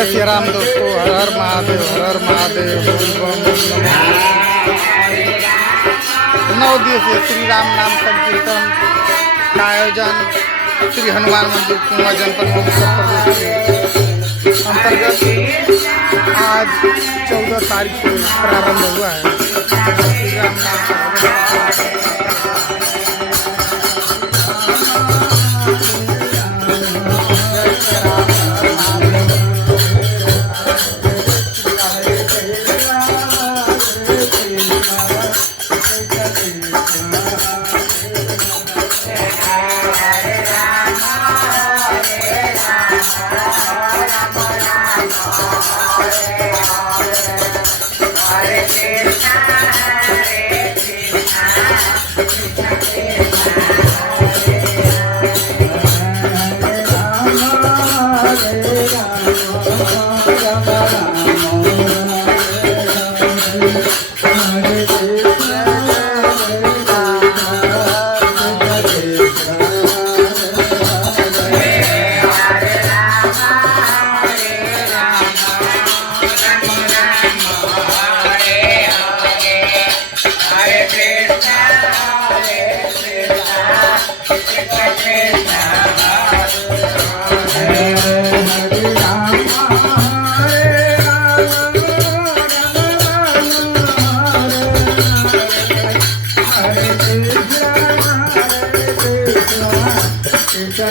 जय श्री राम दोस्तों, हर हर महादेव, हर हर महादेव। 9 दिवसीय श्री राम नाम संकीर्तन का आयोजन श्री हनुमान मंदिर कुंडवा जनपद उत्तर प्रदेश के अंतर्गत आज 14 तारीख से प्रारंभ हुआ है। श्री राम नाम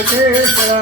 Krishna